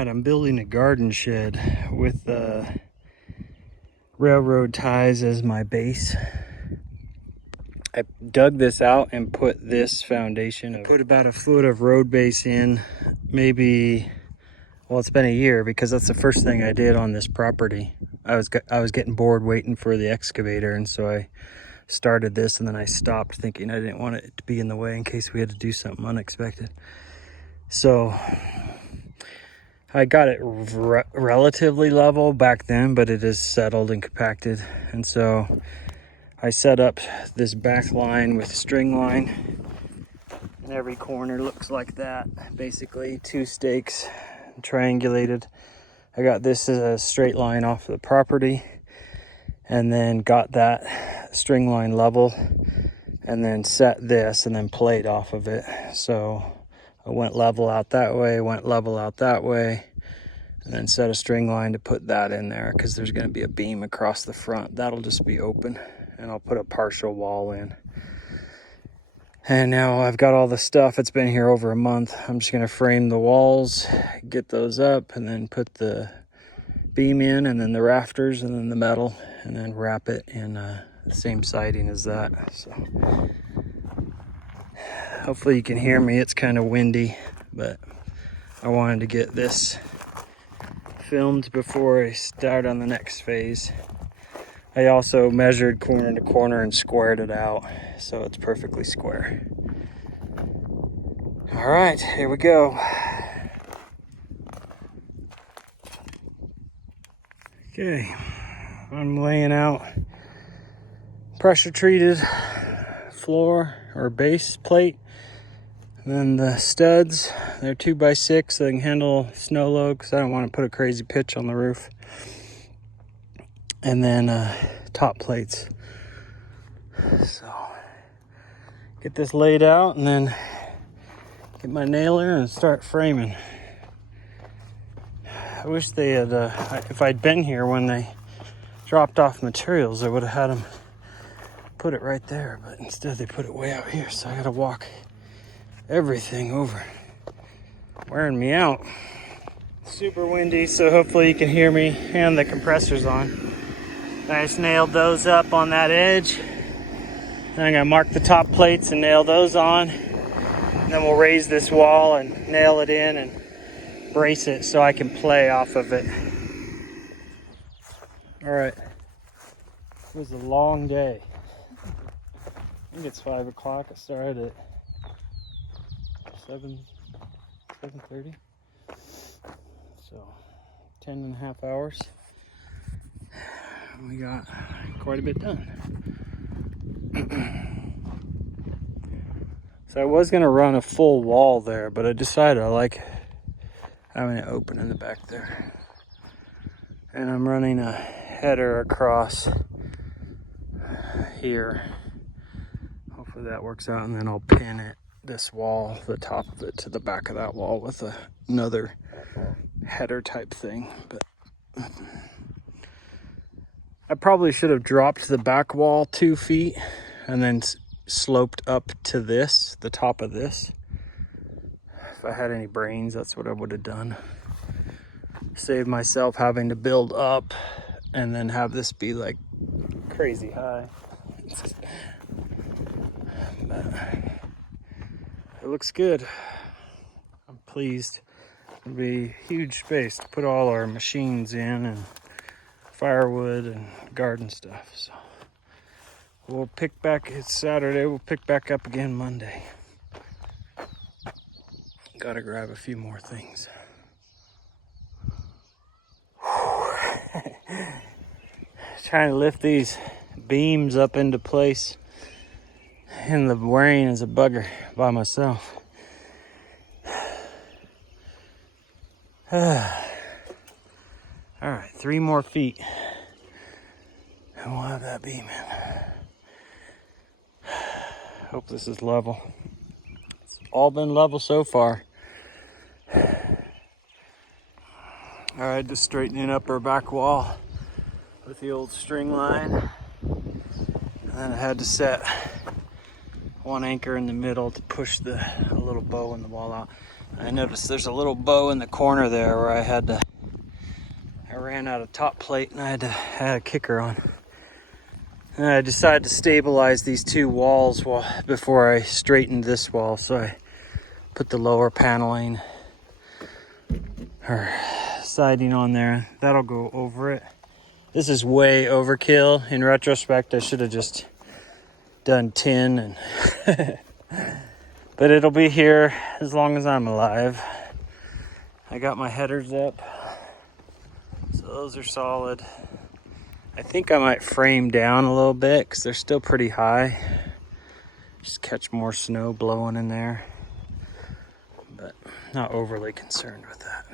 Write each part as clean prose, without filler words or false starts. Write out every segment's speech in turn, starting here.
right, I'm building a garden shed with railroad ties as my base. I dug this out and put this foundation. Put about a foot of road base in, maybe, well, it's been a year because that's the first thing I did on this property. I was getting bored waiting for the excavator, and so I started this, and then I stopped thinking I didn't want it to be in the way in case we had to do something unexpected. So I got it relatively level back then, but it is settled and compacted. And so I set up this back line with string line, and every corner looks like that. Basically 2 stakes triangulated. I got this as a straight line off the property, and then got that string line level, and then set this and then played off of it. So I went level out that way, went level out that way, and then set a string line to put that in there because there's going to be a beam across the front. That'll just be open, and I'll put a partial wall in. And now I've got all the stuff. It's been here over a month. I'm just going to frame the walls, get those up, and then put the beam in, and then the rafters, and then the metal, and then wrap it in the same siding as that. So hopefully you can hear me. It's kind of windy, but I wanted to get this filmed before I start on the next phase. I also measured corner to corner and squared it out, so it's perfectly square. All right, here we go. Okay, I'm laying out pressure treated floor or base plate. And then the studs, they're 2x6, so they can handle snow load because I don't want to put a crazy pitch on the roof. And then top plates. So get this laid out and then get my nailer and start framing. I wish they had, if I'd been here when they dropped off materials, I would have had them put it right there, but instead they put it way out here, so I gotta walk everything over. Wearing me out. Super windy, so hopefully you can hear me, and the compressor's on. I just nailed those up on that edge. Then I'm gonna mark the top plates and nail those on. And then we'll raise this wall and nail it in and brace it so I can play off of it. All right, it was a long day. I think it's 5 o'clock. I started at 7:30. So 10.5 hours. We got quite a bit done. So I was gonna run a full wall there, but I decided I like having it open in the back there. And I'm running a header across here. Hopefully that works out, and then I'll pin it, this wall, the top of it, to the back of that wall with another header type thing. But I probably should have dropped the back wall 2 feet and then sloped up to this, the top of this. If I had any brains, that's what I would have done. Save myself having to build up and then have this be like crazy high. But it looks good. I'm pleased. It'll be huge space to put all our machines in and firewood and garden stuff. So we'll pick back, it's Saturday, we'll pick back up again Monday. Gotta grab a few more things. Trying to lift these beams up into place in the rain is a bugger by myself. All right, 3 more feet and we'll have that beam in. Hope this is level. It's all been level so far. All right, just straightening up our back wall with the old string line. And then I had to set 1 anchor in the middle to push a little bow in the wall out. I noticed there's a little bow in the corner there where I ran out of top plate and I had to add a kicker on. And I decided to stabilize these two walls before I straightened this wall. So I put the lower paneling or siding on there. That'll go over it. This is way overkill. In retrospect, I should have just done tin and but it'll be here as long as I'm alive. I got my headers up, so those are solid. I think I might frame down a little bit because they're still pretty high. Just catch more snow blowing in there, but not overly concerned with that.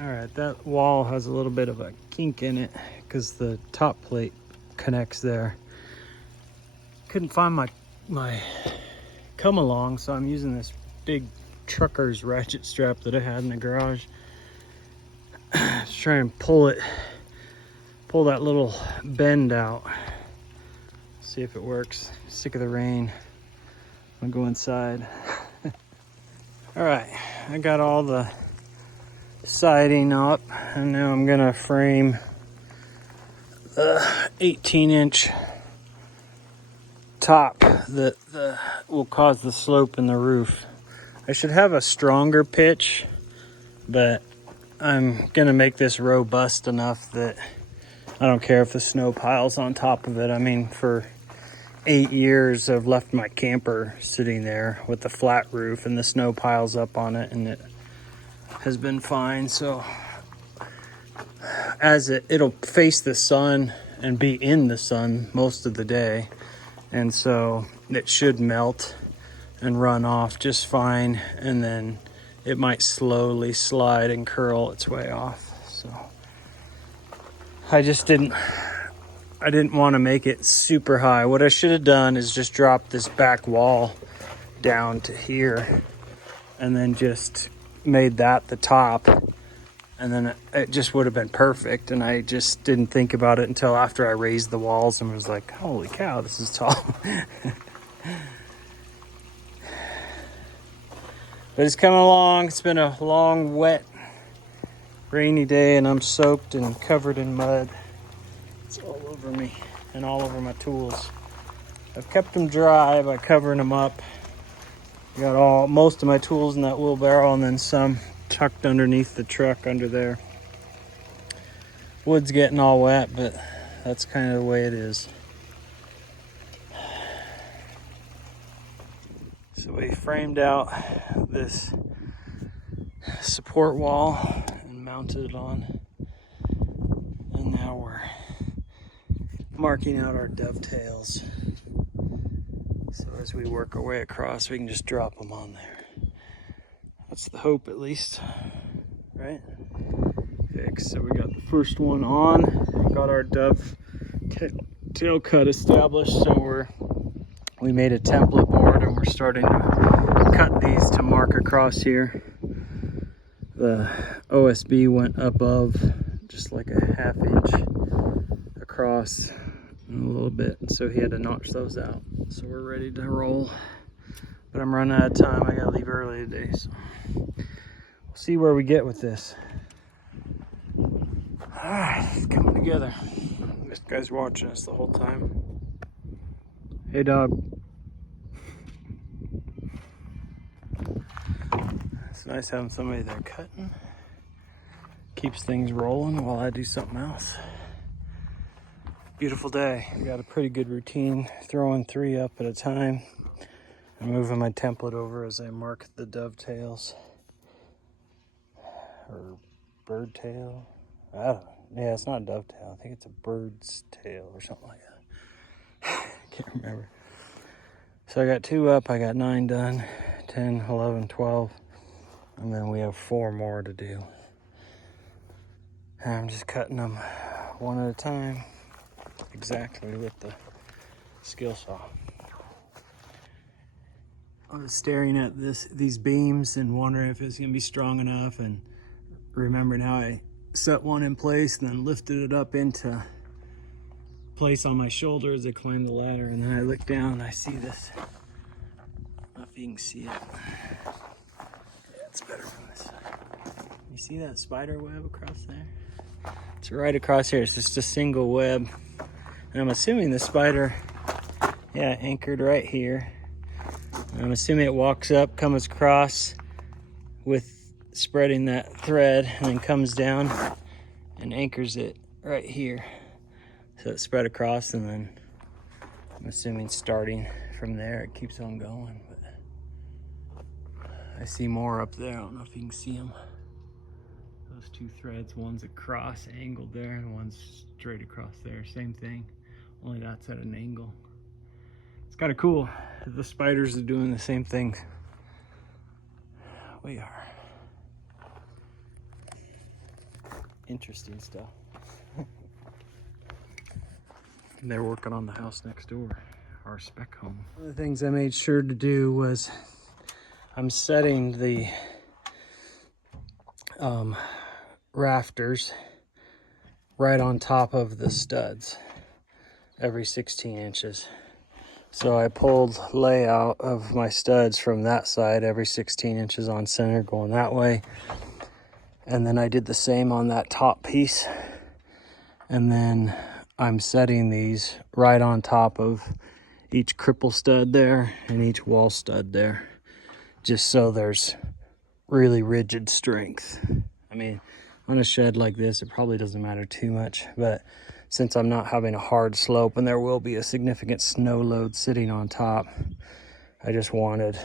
All right, that wall has a little bit of a kink in it because the top plate connects there. Couldn't find my come along, so I'm using this big trucker's ratchet strap that I had in the garage. Just try and pull that little bend out. See if it works. Sick of the rain. I'll go inside. All right, I got all the siding up, and now I'm gonna frame the 18-inch top that will cause the slope in the roof. I should have a stronger pitch, but I'm gonna make this robust enough that I don't care if the snow piles on top of it. I mean, for 8 years I've left my camper sitting there with the flat roof and the snow piles up on it, and it has been fine. So as it'll face the sun and be in the sun most of the day, and so it should melt and run off just fine, and then it might slowly slide and curl its way off. So I didn't want to make it super high. What I should have done is just drop this back wall down to here and then just made that the top, and then it just would have been perfect. And I just didn't think about it until after I raised the walls and was like, holy cow, this is tall. But it's coming along. It's been a long, wet, rainy day, and I'm soaked and covered in mud. It's all over me and all over my tools. I've kept them dry by covering them up. I got most of my tools in that wheelbarrow, and then some tucked underneath the truck under there. Wood's getting all wet, but that's kind of the way it is. So we framed out this support wall and mounted it on, and now we're marking out our dovetails. So as we work our way across, we can just drop them on there. That's the hope, at least, right? Okay, so we got the first one on, got our dovetail cut established. So we made a template board, and we're starting to cut these to mark across here. The OSB went above just like a 1/2 inch across and a little bit, so he had to notch those out. So we're ready to roll, but I'm running out of time. I gotta leave early today, so we'll see where we get with this. All right, it's coming together. This guy's watching us the whole time. Hey, dog. It's nice having somebody there cutting. Keeps things rolling while I do something else. Beautiful day. I got a pretty good routine, throwing 3 up at a time. I'm moving my template over as I mark the dovetails. Or bird tail. I don't know. Yeah, it's not a dovetail. I think it's a bird's tail or something like that. Can't remember. So I got 2 up, I got 9 done, 10, 11, 12, and then we have 4 more to do. And I'm just cutting them one at a time, exactly with the skill saw. I was staring at these beams and wondering if it's gonna be strong enough, and remembering how I set one in place and then lifted it up into place on my shoulder as I climbed the ladder, and then I look down and I see this. I don't know if you can see it. Yeah, it's better from this side. You see that spider web across there? It's right across here. It's just a single web, and I'm assuming the spider, yeah, anchored right here. And I'm assuming it walks up, comes across with spreading that thread, and then comes down and anchors it right here. So it spread across, and then I'm assuming starting from there, it keeps on going. But I see more up there. I don't know if you can see them. Those 2 threads, one's across, angled there, and one's straight across there. Same thing, only that's at an angle. It's kind of cool. The spiders are doing the same thing we are. Interesting stuff. They're working on the house next door, our spec home. One of the things I made sure to do was I'm setting the rafters right on top of the studs every 16 inches. So I pulled layout of my studs from that side every 16 inches on center going that way. And then I did the same on that top piece. And then I'm setting these right on top of each cripple stud there and each wall stud there, just so there's really rigid strength. I mean, on a shed like this, it probably doesn't matter too much, but since I'm not having a hard slope and there will be a significant snow load sitting on top, I just wanted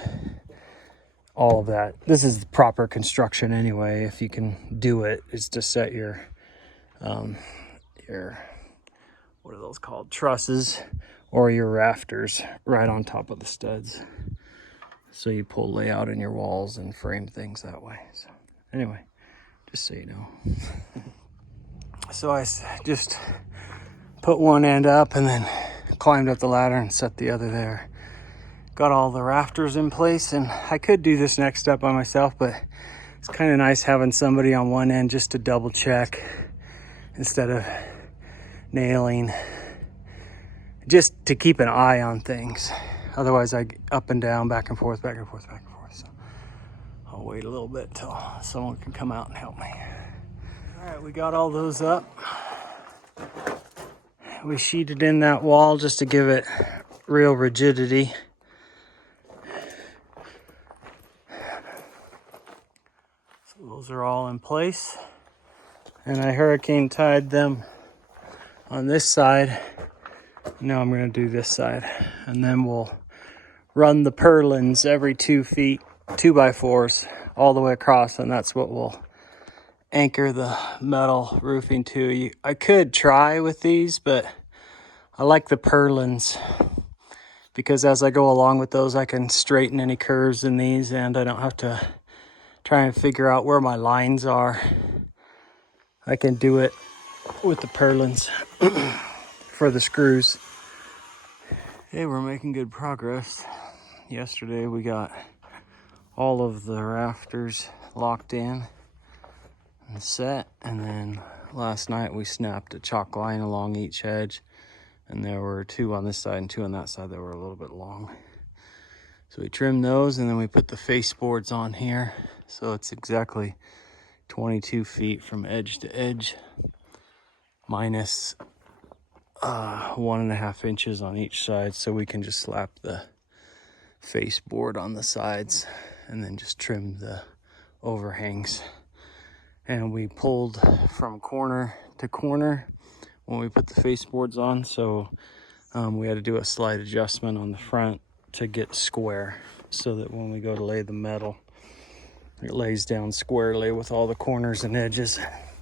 all of that. This is the proper construction anyway, if you can do it, is to set your what are those called, trusses or your rafters right on top of the studs. So you pull layout in your walls and frame things that way. So anyway, just so you know. So I just put one end up and then climbed up the ladder and set the other there. Got all the rafters in place, and I could do this next step by myself, but it's kind of nice having somebody on one end just to double check instead of nailing, just to keep an eye on things. Otherwise I get up and down, back and forth, back and forth, back and forth. So I'll wait a little bit till someone can come out and help me. All right, we got all those up. We sheeted in that wall just to give it real rigidity. So those are all in place. And I hurricane tied them on this side. Now I'm gonna do this side. And then we'll run the purlins every 2 feet, 2x4s, all the way across, and that's what we'll anchor the metal roofing to. I could try with these, but I like the purlins because as I go along with those, I can straighten any curves in these, and I don't have to try and figure out where my lines are. I can do it with the purlins for the screws. Hey, we're making good progress. Yesterday we got all of the rafters locked in and set, and then last night we snapped a chalk line along each edge, and there were 2 on this side and 2 on that side that were a little bit long. So we trimmed those, and then we put the face boards on here, so it's exactly 22 feet from edge to edge, minus 1.5 inches on each side, so we can just slap the face board on the sides and then just trim the overhangs. And we pulled from corner to corner when we put the face boards on, so we had to do a slight adjustment on the front to get square, so that when we go to lay the metal, it lays down squarely with all the corners and edges.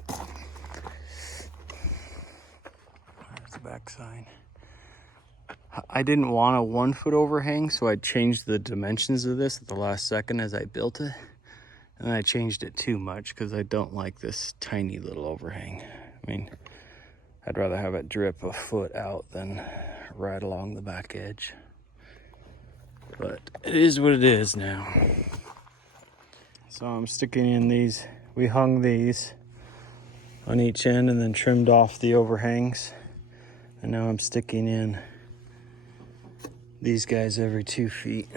There's the back side. I didn't want a 1 foot overhang, so I changed the dimensions of this at the last second as I built it. And I changed it too much because I don't like this tiny little overhang. I mean, I'd rather have it drip a foot out than right along the back edge. But it is what it is now. So I'm sticking in these. We hung these on each end and then trimmed off the overhangs. And now I'm sticking in these guys every 2 feet.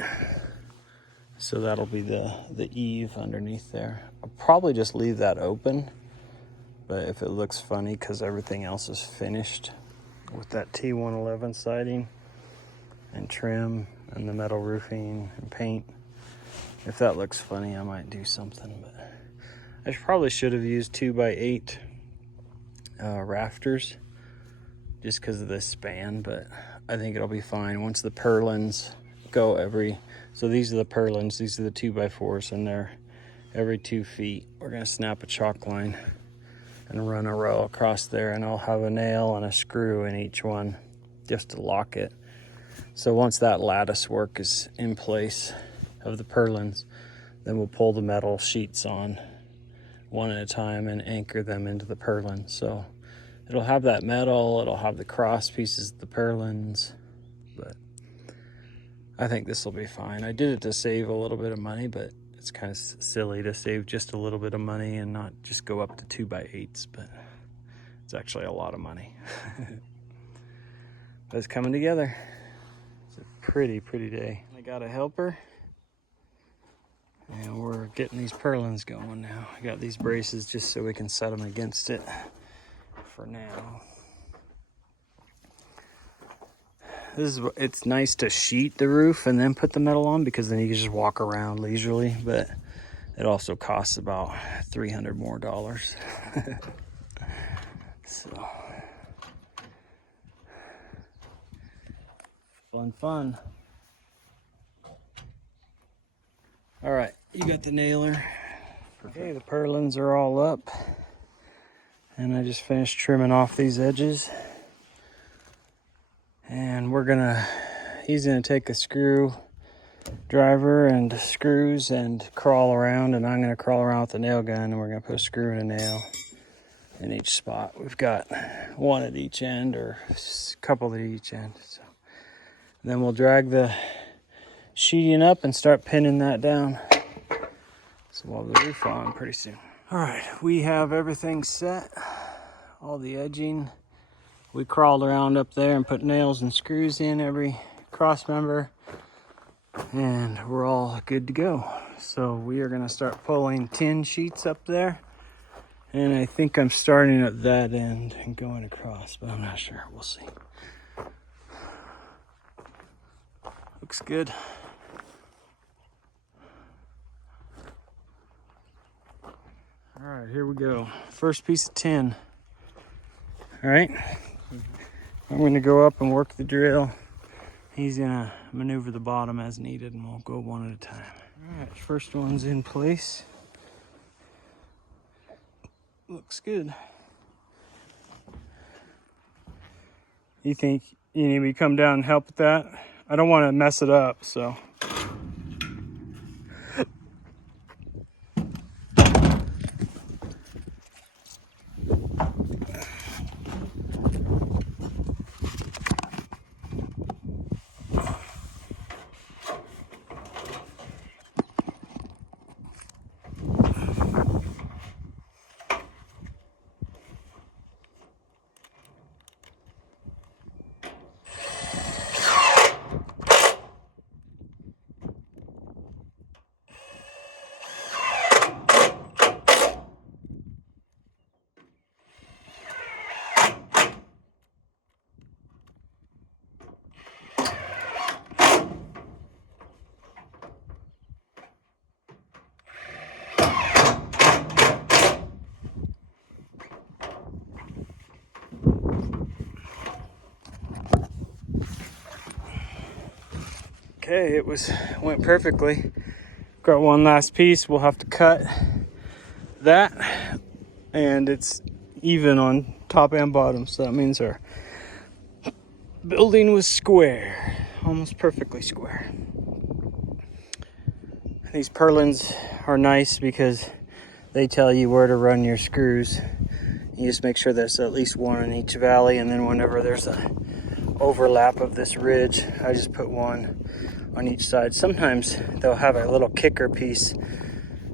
So that'll be the eave underneath there. I'll probably just leave that open, but if it looks funny because everything else is finished with that T111 siding and trim and the metal roofing and paint, if that looks funny, I might do something. But I probably should have used 2x8 rafters just because of this span, but I think it'll be fine once the purlins go so these are the purlins, these are the 2x4s, and they're every 2 feet. We're gonna snap a chalk line and run a row across there, and I'll have a nail and a screw in each one just to lock it. So once that lattice work is in place of the purlins, then we'll pull the metal sheets on one at a time and anchor them into the purlins. So it'll have that metal, it'll have the cross pieces of the purlins, but I think this will be fine. I did it to save a little bit of money, but it's kind of silly to save just a little bit of money and not just go up to 2x8s, but It's actually a lot of money. But it's coming together. It's a pretty day. I got a helper. And we're getting these purlins going now. I got these braces just so we can set them against it for now. It's nice to sheet the roof and then put the metal on, because then you can just walk around leisurely, but it also costs about $300 more. So fun. All right, you got the nailer. Okay, the purlins are all up, and I just finished trimming off these edges. And he's gonna take a screw driver and screws and crawl around, and I'm gonna crawl around with the nail gun, and we're gonna put a screw and a nail in each spot. We've got one at each end, or a couple at each end. So then we'll drag the sheeting up and start pinning that down. So we'll have the roof on pretty soon. All right, we have everything set, all the edging. We crawled around up there and put nails and screws in every cross member, and we're all good to go. So we are gonna start pulling tin sheets up there, and I think I'm starting at that end and going across, but I'm not sure. We'll see. Looks good. All right, here we go. First piece of tin. All right, I'm gonna go up and work the drill. He's gonna maneuver the bottom as needed, and we'll go one at a time. All right, first one's in place. Looks good. You think you need me to come down and help with that? I don't want to mess it up, so. Okay, went perfectly. Got one last piece. We'll have to cut that, and it's even on top and bottom, so that means our building was square, almost perfectly square. These purlins are nice because they tell you where to run your screws. You just make sure there's at least one in each valley, and then whenever there's a overlap of this ridge, I just put one on each side. Sometimes they'll have a little kicker piece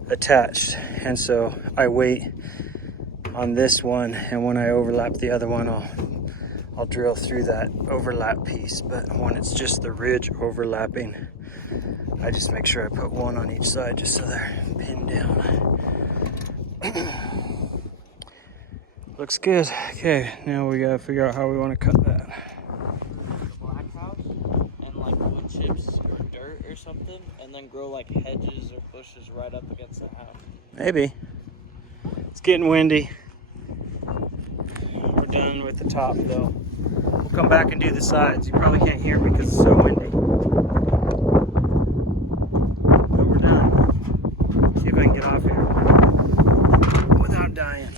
attached, and so I wait on this one, and when I overlap the other one, I'll drill through that overlap piece. But when it's just the ridge overlapping, I just make sure I put one on each side just so they're pinned down. Looks good. Okay, now we gotta figure out how we want to cut that. Black house and like wood chips or dirt or something, and then grow like hedges or bushes right up against the house. Maybe. It's getting windy. We're done with the top though. We'll come back and do the sides. You probably can't hear me because it's so windy. But we're done. See if I can get off here without dying.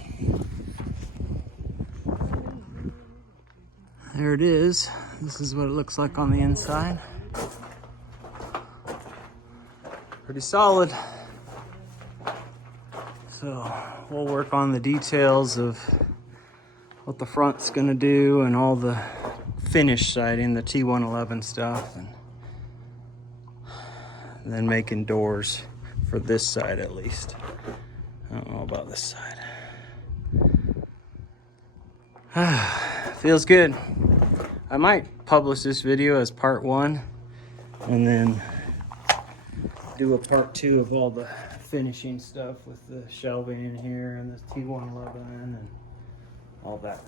There it is. This is what it looks like on the inside. Pretty solid. So we'll work on the details of what the front's gonna do and all the finish siding, the T111 stuff, and then making doors for this side at least. I don't know about this side. Feels good. I might publish this video as part 1 and then do a part 2 of all the finishing stuff with the shelving in here and this T111 and all that.